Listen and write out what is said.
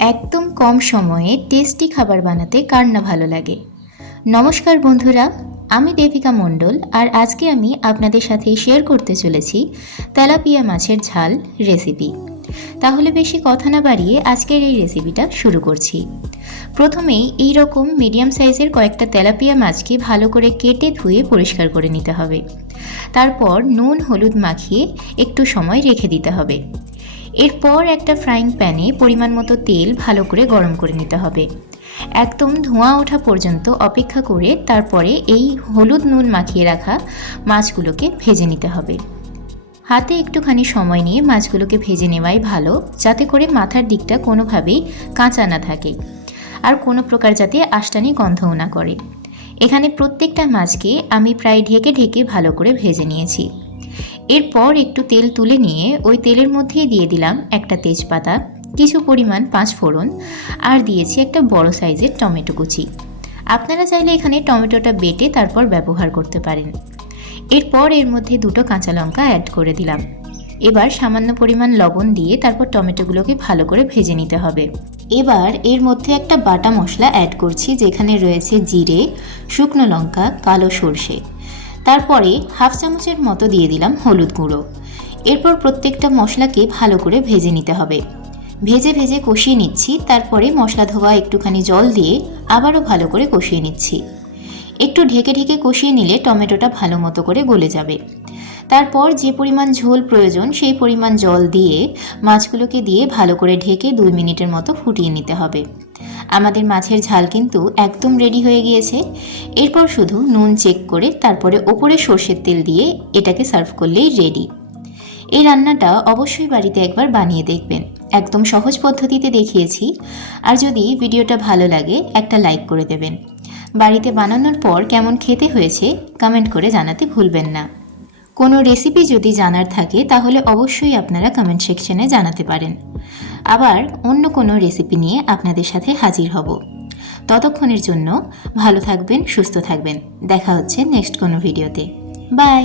একদম কম সময়ে টেস্টি খাবার বানাতে কার না ভালো লাগে। নমস্কার বন্ধুরা, আমি দেবিকা মণ্ডল আর আজকে আমি আপনাদের সাথে শেয়ার করতে চলেছি তেলাপিয়া মাছের ঝাল রেসিপি। তাহলে বেশি কথা না বাড়িয়ে আজকের এই রেসিপিটা শুরু করছি। প্রথমেই এই রকম মিডিয়াম সাইজের কয়েকটা তেলাপিয়া মাছকে ভালো করে কেটে ধুয়ে পরিষ্কার করে নিতে হবে। তারপর নুন হলুদ মাখিয়ে একটু সময় রেখে দিতে হবে। এরপর একটা ফ্রাইং প্যানে পরিমাণ মতো তেল ভালো করে গরম করে নিতে হবে। একদম ধোঁয়া ওঠা পর্যন্ত অপেক্ষা করে তারপরে এই হলুদ নুন মাখিয়ে রাখা মাছগুলোকে ভেজে নিতে হবে। হাতে একটুখানি সময় নিয়ে মাছগুলোকে ভেজে নেওয়াই ভালো, যাতে করে মাথার দিকটা কোনোভাবেই কাঁচা না থাকে আর কোনো প্রকার যাতে আঁশটানি গন্ধও না করে। এখানে প্রত্যেকটা মাছকে আমি প্রায় ঢেকে ঢেকে ভালো করে ভেজে নিয়েছি। এরপর একটু তেল তুলে নিয়ে ওই তেলের মধ্যেই দিয়ে দিলাম একটা তেজপাতা, কিছু পরিমাণ 5 ফোড়ন আর দিয়েছি একটা বড় সাইজের টমেটো কুচি। আপনারা চাইলে এখানে টমেটোটা বেটে তারপর ব্যবহার করতে পারেন। এরপর এর মধ্যে 2টো কাঁচা লঙ্কা অ্যাড করে দিলাম। এবার সামান্য পরিমাণ লবণ দিয়ে তারপর টমেটোগুলোকে ভালো করে ভেজে নিতে হবে। এবার এর মধ্যে একটা বাটা মশলা অ্যাড করছি, যেখানে রয়েছে জিরে, শুকনো লঙ্কা, কালো সর্ষে। তারপরে হাফ চামচের মতো দিয়ে দিলাম হলুদ গুঁড়ো। এরপর প্রত্যেকটা মশলাকে ভালো করে ভেজে নিতে হবে। ভেজে ভেজে কষিয়ে নিচ্ছি। তারপরে মশলা ধোয়া একটুখানি জল দিয়ে আবারও ভালো করে কষিয়ে নিচ্ছি। একটু ঢেকে ঢেকে কষিয়ে নিলে টমেটোটা ভালো মতো করে গলে যাবে। তারপর যে পরিমাণ ঝোল প্রয়োজন সেই পরিমাণ জল দিয়ে মাছগুলোকে দিয়ে ভালো করে ঢেকে 2 মিনিটের মতো ফুটিয়ে নিতে হবে। আমাদের মাছের ঝাল কিন্তু একদম রেডি হয়ে গিয়েছে। এরপর শুধু নুন চেক করে তারপরে ওপরে সর্ষের তেল দিয়ে এটাকে সার্ভ করলেই রেডি। এই রান্নাটা অবশ্যই বাড়িতে একবার বানিয়ে দেখবেন। একদম সহজ পদ্ধতিতে দেখিয়েছি। আর যদি ভিডিওটা ভালো লাগে একটা লাইক করে দেবেন। বাড়িতে বানানোর পর কেমন খেতে হয়েছে কমেন্ট করে জানাতে ভুলবেন না। কোনো রেসিপি যদি জানার থাকে তাহলে অবশ্যই আপনারা কমেন্ট সেকশনে জানাতে পারেন। আবার অন্য কোনো রেসিপি নিয়ে আপনাদের সাথে হাজির হব। ততক্ষণের জন্য ভালো থাকবেন, সুস্থ থাকবেন। দেখা হচ্ছে নেক্সট কোনো ভিডিওতে। বাই।